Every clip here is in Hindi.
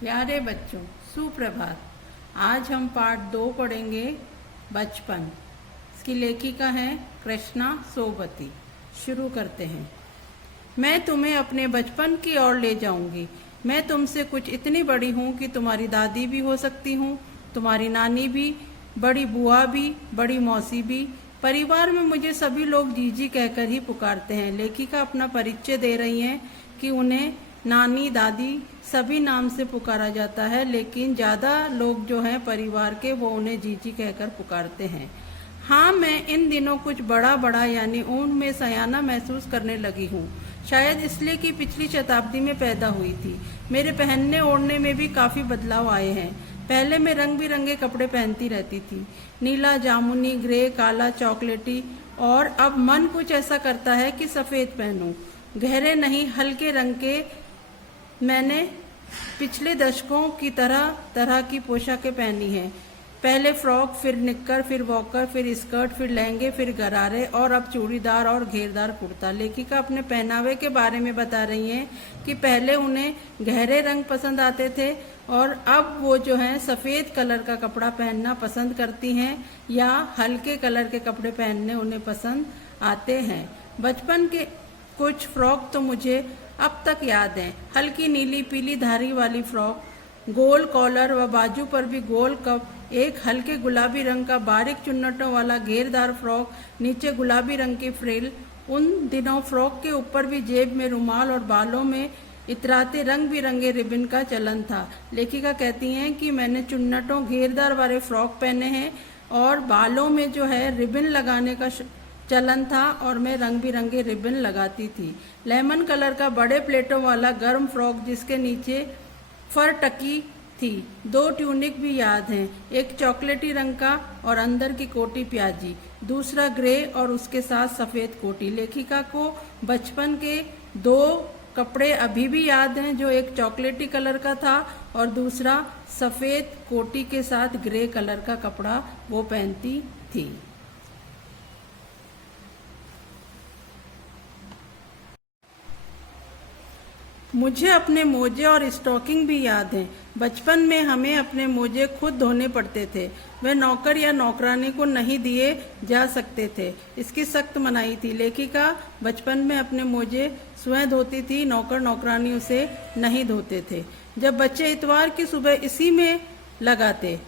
प्यारे बच्चों, सुप्रभात। आज हम पाठ 2 पढ़ेंगे, बचपन। इसकी लेखिका है कृष्णा सोबती। शुरू करते हैं। मैं तुम्हें अपने बचपन की ओर ले जाऊंगी। मैं तुमसे कुछ इतनी बड़ी हूँ कि तुम्हारी दादी भी हो सकती हूँ, तुम्हारी नानी भी, बड़ी बुआ भी, बड़ी मौसी भी। परिवार में मुझे सभी लोग जीजी कहकर ही पुकारते हैं। लेखिका अपना परिचय दे रही हैं कि उन्हें नानी, दादी सभी नाम से पुकारा जाता है, लेकिन ज़्यादा लोग जो हैं परिवार के, वो उन्हें जीजी कहकर पुकारते हैं। हाँ, मैं इन दिनों कुछ बड़ा बड़ा यानी उम्र में सयाना महसूस करने लगी हूँ। शायद इसलिए कि पिछली शताब्दी में पैदा हुई थी। मेरे पहनने ओढ़ने में भी काफ़ी बदलाव आए हैं। पहले मैं रंग बिरंगे कपड़े पहनती रहती थी, नीला, जामुनी, ग्रे, काला, चॉकलेटी, और अब मन कुछ ऐसा करता है कि सफ़ेद पहनूं। गहरे नहीं, हल्के रंग के। मैंने पिछले दशकों की तरह तरह की पोशाकें पहनी हैं। पहले फ्रॉक, फिर निक्कर, फिर वॉकर, फिर स्कर्ट, फिर लहंगे, फिर गरारे, और अब चूड़ीदार और घेरदार कुर्ता। लेखिका अपने पहनावे के बारे में बता रही हैं कि पहले उन्हें गहरे रंग पसंद आते थे और अब वो जो हैं सफ़ेद कलर का कपड़ा पहनना पसंद करती हैं, या हल्के कलर के कपड़े पहनने उन्हें पसंद आते हैं। बचपन के कुछ फ्रॉक तो मुझे अब तक याद है। हल्की नीली पीली धारी वाली फ्रॉक, गोल कॉलर व बाजू पर भी गोल कप, एक हल्के गुलाबी रंग का बारीक चुन्नटों वाला घेरदार फ्रॉक, नीचे गुलाबी रंग की फ्रिल। उन दिनों फ्रॉक के ऊपर भी जेब में रुमाल और बालों में इतराते रंग बिरंगे रिबन का चलन था। लेखिका कहती हैं कि मैंने चुन्नटों घेरदार वाले फ्रॉक पहने हैं और बालों में जो है रिबन लगाने का चलन था और मैं रंग बिरंगे रिबन लगाती थी। लेमन कलर का बड़े प्लेटों वाला गर्म फ्रॉक जिसके नीचे फर टकी थी। 2 ट्यूनिक भी याद हैं, एक चॉकलेटी रंग का और अंदर की कोटी प्याजी, दूसरा ग्रे और उसके साथ सफ़ेद कोटी। लेखिका को बचपन के 2 कपड़े अभी भी याद हैं, जो एक चॉकलेटी कलर का था और दूसरा सफ़ेद कोटी के साथ ग्रे कलर का कपड़ा वो पहनती थी। मुझे अपने मोजे और स्टॉकिंग भी याद हैं। बचपन में हमें अपने मोजे खुद धोने पड़ते थे। वे नौकर या नौकरानी को नहीं दिए जा सकते थे, इसकी सख्त मनाही थी। लेखिका बचपन में अपने मोजे स्वयं धोती थी, नौकर नौकरानी उसे नहीं धोते थे। जब बच्चे इतवार की सुबह इसी में लगाते,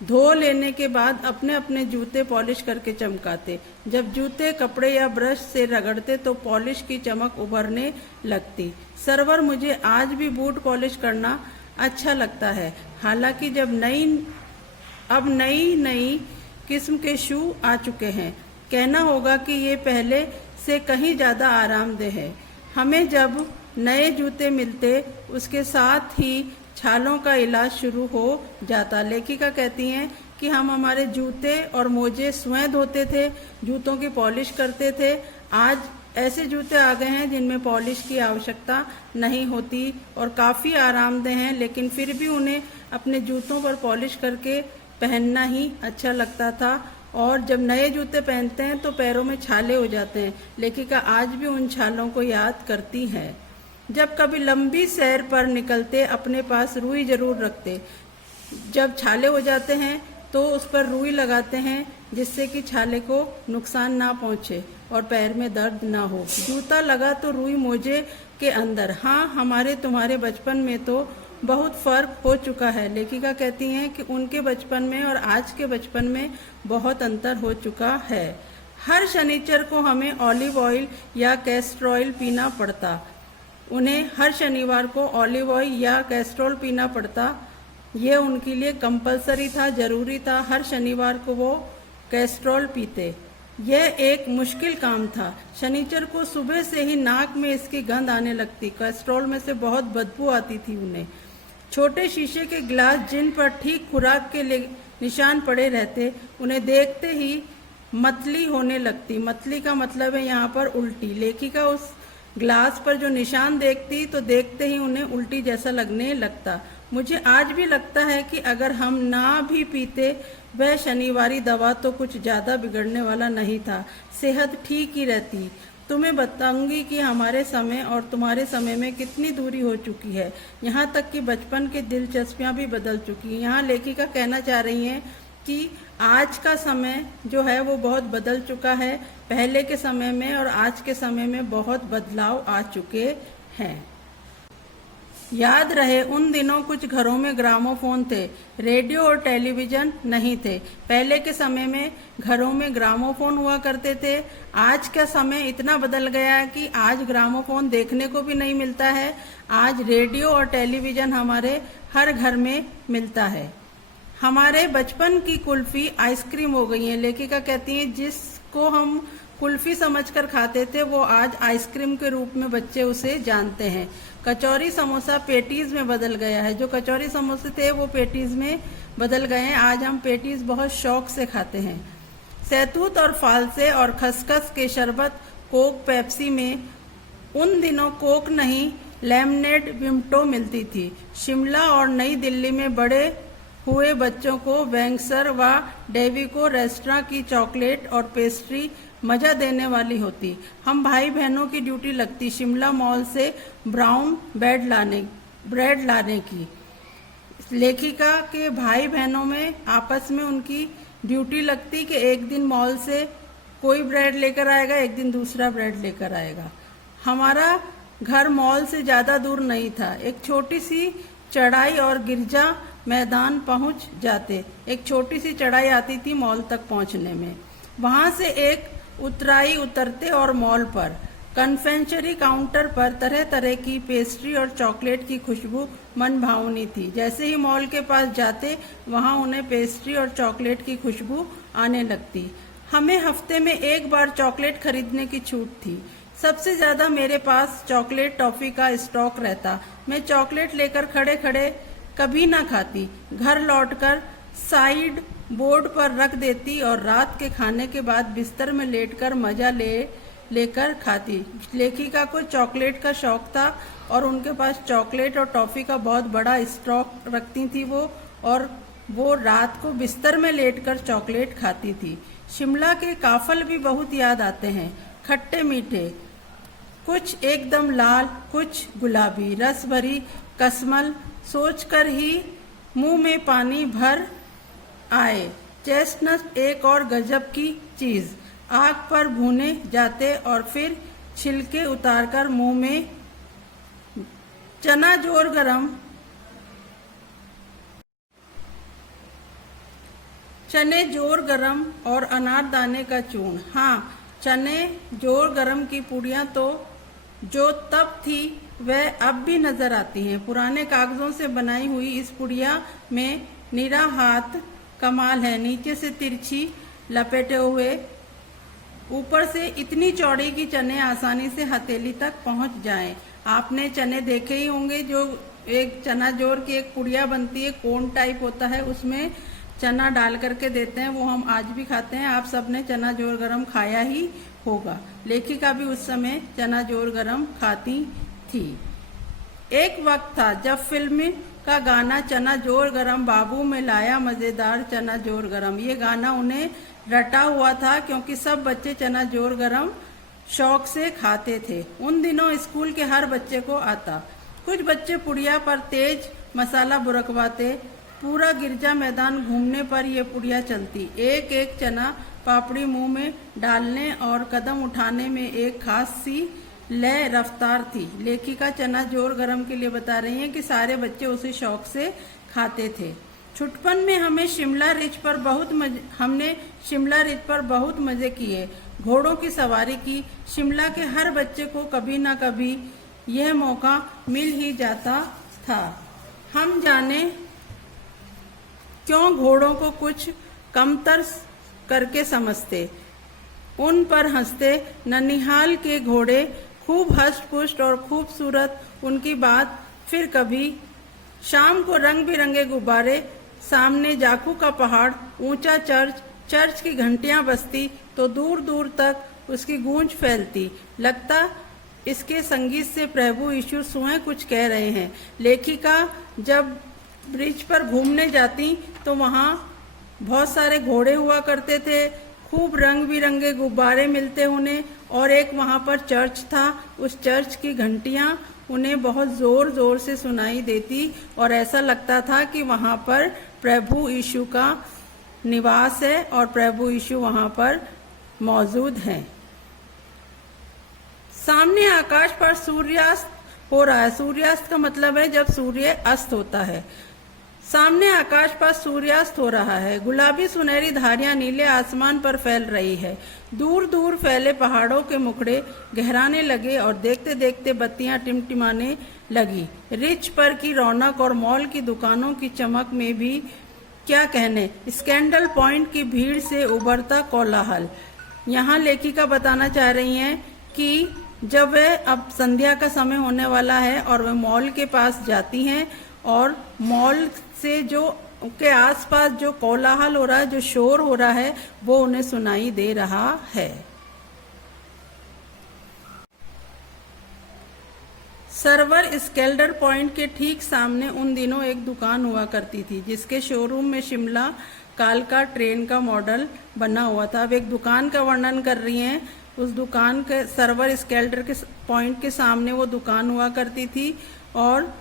धो लेने के बाद अपने अपने जूते पॉलिश करके चमकाते। जब जूते कपड़े या ब्रश से रगड़ते तो पॉलिश की चमक उभरने लगती। सरवर, मुझे आज भी बूट पॉलिश करना अच्छा लगता है। हालांकि अब नई नई किस्म के शू आ चुके हैं। कहना होगा कि ये पहले से कहीं ज़्यादा आरामदेह है। हमें जब नए जूते मिलते, उसके साथ ही छालों का इलाज शुरू हो जाता। लेखिका कहती हैं कि हम हमारे जूते और मोजे स्वयं धोते थे, जूतों की पॉलिश करते थे। आज ऐसे जूते आ गए हैं जिनमें पॉलिश की आवश्यकता नहीं होती और काफ़ी आरामदेह हैं, लेकिन फिर भी उन्हें अपने जूतों पर पॉलिश करके पहनना ही अच्छा लगता था। और जब नए जूते पहनते हैं तो पैरों में छाले हो जाते हैं। लेखिका आज भी उन छालों को याद करती है। जब कभी लंबी सैर पर निकलते, अपने पास रुई जरूर रखते। जब छाले हो जाते हैं तो उस पर रुई लगाते हैं, जिससे कि छाले को नुकसान ना पहुंचे और पैर में दर्द ना हो। जूता लगा तो रुई मोजे के अंदर। हाँ, हमारे तुम्हारे बचपन में तो बहुत फर्क हो चुका है। लेखिका कहती हैं कि उनके बचपन में और आज के बचपन में बहुत अंतर हो चुका है। हर शनिचर को हमें ऑलिव ऑयल या कैस्टर ऑयल पीना पड़ता। उन्हें हर शनिवार को ऑलिव ऑयल या कैस्ट्रोल पीना पड़ता। यह उनके लिए कंपलसरी था, जरूरी था। हर शनिवार को वो कैस्ट्रोल पीते। यह एक मुश्किल काम था। शनिचर को सुबह से ही नाक में इसकी गंध आने लगती। कैस्ट्रोल में से बहुत बदबू आती थी उन्हें। छोटे शीशे के गिलास जिन पर ठीक खुराक के निशान पड़े रहते, उन्हें देखते ही मतली होने लगती। मतली का मतलब है यहाँ पर उल्टी। लेखिका उस ग्लास पर जो निशान देखती तो देखते ही उन्हें उल्टी जैसा लगने लगता। मुझे आज भी लगता है कि अगर हम ना भी पीते, वह शनिवारी दवा तो कुछ ज़्यादा बिगड़ने वाला नहीं था। सेहत ठीक ही रहती। तुम्हें बताऊंगी कि हमारे समय और तुम्हारे समय में कितनी दूरी हो चुकी है, यहाँ तक कि बचपन की दिलचस्पियां भी बदल चुकी हैं। यहाँ लेखिका कहना चाह रही हैं कि आज का समय जो है वो बहुत बदल चुका है, पहले के समय में और आज के समय में बहुत बदलाव आ चुके हैं। याद रहे उन दिनों कुछ घरों में ग्रामोफोन थे, रेडियो और टेलीविजन नहीं थे। पहले के समय में घरों में ग्रामोफोन हुआ करते थे। आज का समय इतना बदल गया है कि आज ग्रामोफोन देखने को भी नहीं मिलता है। आज रेडियो और टेलीविजन हमारे हर घर में मिलता है। हमारे बचपन की कुल्फी आइसक्रीम हो गई है। लेखिका कहती है जिसको हम कुल्फी समझकर खाते थे वो आज आइसक्रीम के रूप में बच्चे उसे जानते हैं। कचौरी समोसा पेटीज में बदल गया है। जो कचौरी समोसे थे वो पेटीज में बदल गए हैं। आज हम पेटीज बहुत शौक से खाते हैं। सैतूत और फालसे और खसखस के शरबत कोक पेप्सी में उन दिनों कोक नहीं लेमनेड विम्टो मिलती थी। शिमला और नई दिल्ली में बड़े हुए बच्चों को वेंगसर व डेविको रेस्टोरेंट की चॉकलेट और पेस्ट्री मजा देने वाली होती। हम भाई बहनों की ड्यूटी लगती शिमला मॉल से ब्राउन ब्रेड लाने की। लेखिका के भाई बहनों में आपस में उनकी ड्यूटी लगती कि एक दिन मॉल से कोई ब्रेड लेकर आएगा, एक दिन दूसरा ब्रेड लेकर आएगा। हमारा घर मॉल से ज्यादा दूर नहीं था। एक छोटी सी चढ़ाई और गिरजा मैदान पहुंच जाते। एक छोटी सी चढ़ाई आती थी मॉल तक पहुंचने में। वहां से एक उतराई उतरते और मॉल पर कन्फेक्शनरी काउंटर पर तरह तरह की पेस्ट्री और चॉकलेट की खुशबू मन भावनी थी। जैसे ही मॉल के पास जाते वहां उन्हें पेस्ट्री और चॉकलेट की खुशबू आने लगती। हमें हफ्ते में एक बार चॉकलेट खरीदने की छूट थी। सबसे ज्यादा मेरे पास चॉकलेट टॉफी का स्टॉक रहता। मैं चॉकलेट लेकर खड़े खड़े कभी ना खाती, घर लौटकर साइड बोर्ड पर रख देती और रात के खाने के बाद बिस्तर में लेटकर मजा लेकर खाती। लेखिका को चॉकलेट का शौक था और उनके पास चॉकलेट और टॉफी का बहुत बड़ा स्टॉक रखती थी और वो रात को बिस्तर में लेटकर चॉकलेट खाती थी। शिमला के काफल भी बहुत याद आते हैं, खट्टे मीठे, कुछ एकदम लाल, कुछ गुलाबी, रस भरी कसमल सोचकर ही मुंह में पानी भर आए। चेस्टनट एक और गजब की चीज, आग पर भूने जाते और फिर छिलके उतारकर मुंह में। चना जोर गरम, चने जोर गरम और अनारदाने का चूर्ण। हाँ, चने जोर गरम की पुड़ियाँ तो जो तब थी वह अब भी नजर आती हैं। पुराने कागजों से बनाई हुई इस पुड़िया में निरा हाथ कमाल है। नीचे से तिरछी लपेटे हुए, ऊपर से इतनी चौड़ी कि चने आसानी से हथेली तक पहुंच जाएं। आपने चने देखे ही होंगे, जो एक चना जोर की एक पुड़िया बनती है, कोन टाइप होता है, उसमें चना डाल करके देते हैं, वो हम आज भी खाते हैं। आप सबने चना जोर गरम खाया ही होगा। लेखिका भी उस समय चना जोर गरम खाती थी। एक वक्त था जब फिल्म का गाना चना जोर गरम बाबू में लाया मजेदार चना जोर गरम, ये गाना उन्हें रटा हुआ था क्योंकि सब बच्चे चना जोर गरम शौक से खाते थे। उन दिनों स्कूल के हर बच्चे को आता। कुछ बच्चे पुड़िया पर तेज मसाला बुरकवाते। पूरा गिरजा मैदान घूमने पर यह पुड़िया चलती। एक एक चना पापड़ी मुंह में डालने और कदम उठाने में एक खास सी लय रफ्तार थी। लेखिका चना जोर गरम के लिए बता रही हैं कि सारे बच्चे उसे शौक से खाते थे। छुटपन में हमने शिमला रिज पर बहुत मजे किए, घोड़ों की सवारी की। शिमला के हर बच्चे को कभी ना कभी यह मौका मिल ही जाता था। हम जाने क्यों घोड़ों को कुछ कमतर करके समझते, उन पर हंसते। ननिहाल के घोड़े खूब हष्ट पुष्ट और खूबसूरत, उनकी बात फिर कभी। शाम को रंग बिरंगे गुब्बारे, सामने जाकू का पहाड़, ऊंचा चर्च की घंटियां बजती तो दूर दूर तक उसकी गूंज फैलती। लगता इसके संगीत से प्रभु यीशु स्वयं कुछ कह रहे हैं। लेखिका जब ब्रिज पर घूमने जाती तो वहाँ बहुत सारे घोड़े हुआ करते थे, खूब रंग बिरंगे गुब्बारे मिलते उन्हें, और एक वहाँ पर चर्च था। उस चर्च की घंटियाँ उन्हें बहुत ज़ोर ज़ोर से सुनाई देती और ऐसा लगता था कि वहाँ पर प्रभु यीशु का निवास है और प्रभु यीशु वहाँ पर मौजूद हैं। सामने आकाश पर सूर्यास्त हो रहा है। सूर्यास्त का मतलब है जब सूर्य अस्त होता है। सामने आकाश पर सूर्यास्त हो रहा है। गुलाबी सुनहरी धारियां नीले आसमान पर फैल रही है। दूर दूर फैले पहाड़ों के मुखड़े गहराने लगे और देखते देखते बत्तियां टिमटिमाने लगी। रिच पर की रौनक और मॉल की दुकानों की चमक में भी क्या कहने, स्कैंडल पॉइंट की भीड़ से उभरता कोलाहल। यहाँ लेखिका बताना चाह रही हैं कि जब वह अब संध्या का समय होने वाला है और वह मॉल के पास जाती हैं और मॉल से जो के आसपास जो कोलाहल हो रहा है, जो शोर हो रहा है, वो उन्हें सुनाई दे रहा है। सर्वर स्केल्डर पॉइंट के ठीक सामने उन दिनों एक दुकान हुआ करती थी जिसके शोरूम में शिमला कालका ट्रेन का मॉडल बना हुआ था। अब एक दुकान का वर्णन कर रही हैं। उस दुकान के सर्वर स्केल्डर के पॉइंट के सामने वो दुकान हुआ करती थी और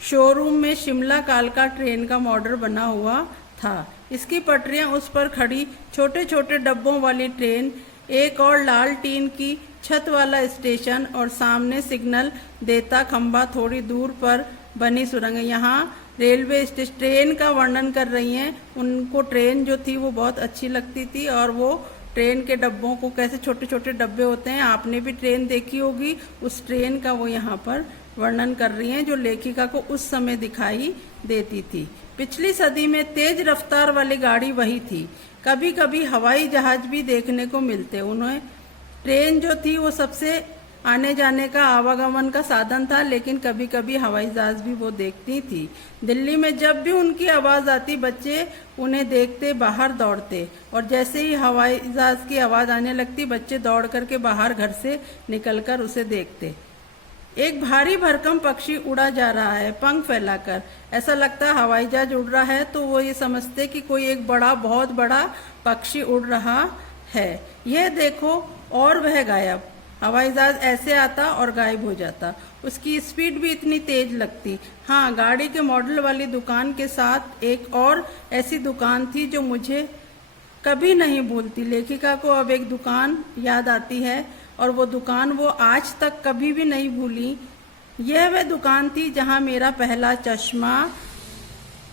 शोरूम में शिमला कालका ट्रेन का मॉडल बना हुआ था। इसकी पटरियां, उस पर खड़ी छोटे छोटे डब्बों वाली ट्रेन, एक और लाल टीन की छत वाला स्टेशन और सामने सिग्नल देता खंबा, थोड़ी दूर पर बनी सुरंग। यहाँ रेलवे स्टेशन ट्रेन का वर्णन कर रही हैं। उनको ट्रेन जो थी वो बहुत अच्छी लगती थी और वो ट्रेन के डब्बों को, कैसे छोटे छोटे डब्बे होते हैं, आपने भी ट्रेन देखी होगी, उस ट्रेन का वो यहाँ पर वर्णन कर रही हैं जो लेखिका को उस समय दिखाई देती थी। पिछली सदी में तेज रफ्तार वाली गाड़ी वही थी। कभी कभी हवाई जहाज भी देखने को मिलते। उन्हें ट्रेन जो थी वो सबसे आने जाने का, आवागमन का साधन था, लेकिन कभी कभी हवाई जहाज भी वो देखती थी। दिल्ली में जब भी उनकी आवाज़ आती, बच्चे उन्हें देखते बाहर दौड़ते और जैसे ही हवाई जहाज की आवाज़ आने लगती, बच्चे दौड़ करके बाहर घर से निकलकर उसे देखते। एक भारी भरकम पक्षी उड़ा जा रहा है पंख फैलाकर। ऐसा लगता हवाई जहाज उड़ रहा है, तो वो ये समझते कि कोई एक बड़ा, बहुत बड़ा पक्षी उड़ रहा है। यह देखो, और वह गायब। हवाई जहाज ऐसे आता और गायब हो जाता। उसकी स्पीड भी इतनी तेज लगती। हाँ, गाड़ी के मॉडल वाली दुकान के साथ एक और ऐसी दुकान थी जो मुझे कभी नहीं भूलती। लेखिका को अब एक दुकान याद आती है और वो दुकान वो आज तक कभी भी नहीं भूली। यह वह दुकान थी जहाँ मेरा पहला चश्मा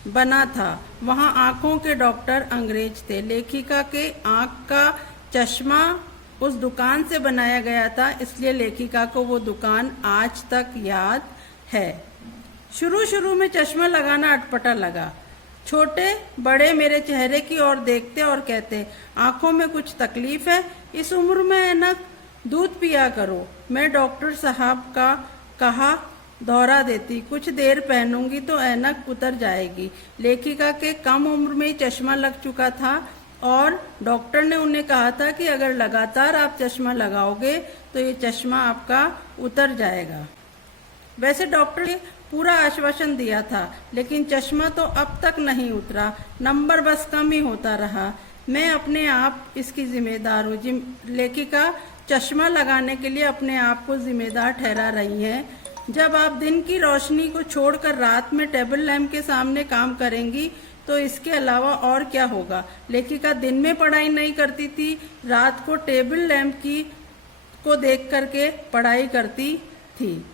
बना था। वहाँ आंखों के डॉक्टर अंग्रेज थे। लेखिका के आंख का चश्मा उस दुकान से बनाया गया था, इसलिए लेखिका को वो दुकान आज तक याद है। शुरू शुरू में चश्मा लगाना अटपटा लगा। छोटे बड़े मेरे चेहरे की ओर देखते और कहते, आंखों में कुछ तकलीफ है, इस उम्र में ऐनक, दूध पिया करो। मैं डॉक्टर साहब का कहा दोहरा देती, कुछ देर पहनूंगी तो ऐनक उतर जाएगी। लेखिका के कम उम्र में ही चश्मा लग चुका था और डॉक्टर ने उन्हें कहा था कि अगर लगातार आप चश्मा लगाओगे तो ये चश्मा आपका उतर जाएगा। वैसे डॉक्टर ने पूरा आश्वासन दिया था, लेकिन चश्मा तो अब तक नहीं उतरा, नंबर बस कम ही होता रहा। मैं अपने आप इसकी जिम्मेदार हूँ। लेखिका चश्मा लगाने के लिए अपने आप को जिम्मेदार ठहरा रही हैं। जब आप दिन की रोशनी को छोड़कर रात में टेबल लैंप के सामने काम करेंगी तो इसके अलावा और क्या होगा। लेखिका दिन में पढ़ाई नहीं करती थी, रात को टेबल लैंप को देख करके पढ़ाई करती थी।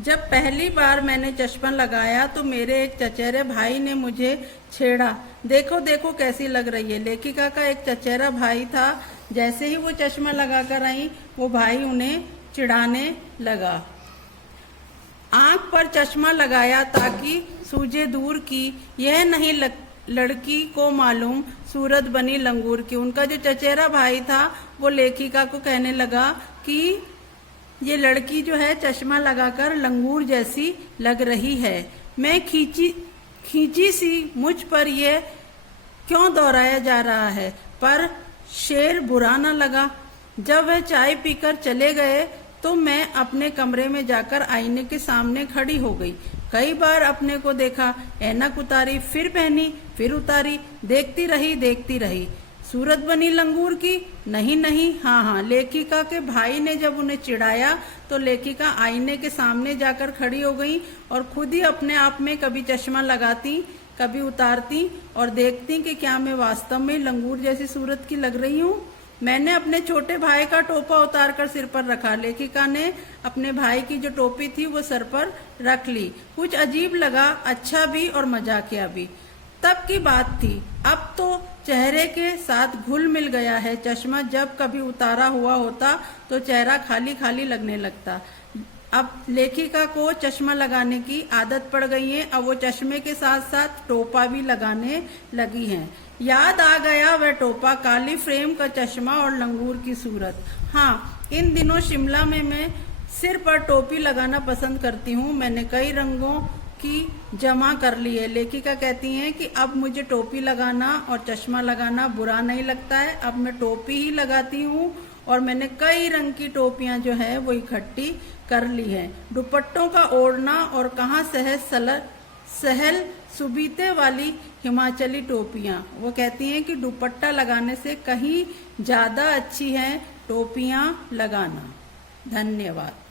जब पहली बार मैंने चश्मा लगाया तो मेरे एक चचेरे भाई ने मुझे छेड़ा, देखो देखो कैसी लग रही है। लेखिका का एक चचेरा भाई था। जैसे ही वो चश्मा लगाकर आई, वो भाई उन्हें चिढ़ाने लगा। आंख पर चश्मा लगाया ताकि सूझे दूर की, यह नहीं लड़की को मालूम सूरत बनी लंगूर की। उनका जो चचेरा भाई था वो लेखिका को कहने लगा कि ये लड़की जो है चश्मा लगाकर लंगूर जैसी लग रही है। मैं खींची सी मुझ पर यह क्यों दोहराया जा रहा है, पर शेर बुरा न लगा। जब वह चाय पीकर चले गए तो मैं अपने कमरे में जाकर आईने के सामने खड़ी हो गई। कई बार अपने को देखा, ऐनक उतारी, फिर पहनी, फिर उतारी, देखती रही। सूरत बनी लंगूर की? नहीं नहीं, हाँ, लेखिका के भाई ने जब उन्हें चिढ़ाया तो लेखिका आईने के सामने जाकर खड़ी हो गई और खुद ही अपने आप में कभी चश्मा लगाती, कभी उतारती और देखती कि क्या मैं वास्तव में लंगूर जैसी सूरत की लग रही हूँ। मैंने अपने छोटे भाई का टोपा उतारकर सिर पर रखा। लेखिका ने अपने भाई की जो टोपी थी वो सर पर रख ली। कुछ अजीब लगा, अच्छा भी और मजाकिया भी। तब की बात थी, अब तो चेहरे के साथ घुल मिल गया है। चश्मा जब कभी उतारा हुआ होता तो चेहरा खाली खाली लगने लगता। अब लेखिका को चश्मा लगाने की आदत पड़ गई है। अब वो चश्मे के साथ साथ टोपा भी लगाने लगी हैं। याद आ गया वह टोपा, काली फ्रेम का चश्मा और लंगूर की सूरत। हाँ, इन दिनों शिमला में मैं सिर पर टोपी लगाना पसंद करती हूँ। मैंने कई रंगों की जमा कर ली है। लेखिका कहती हैं कि अब मुझे टोपी लगाना और चश्मा लगाना बुरा नहीं लगता है। अब मैं टोपी ही लगाती हूँ और मैंने कई रंग की टोपियां जो है वो इकट्ठी कर ली है। दुपट्टों का ओढ़ना और कहाँ सहल सुबीते वाली हिमाचली टोपियां। वो कहती हैं कि दुपट्टा लगाने से कहीं ज्यादा अच्छी है टोपियां लगाना। धन्यवाद।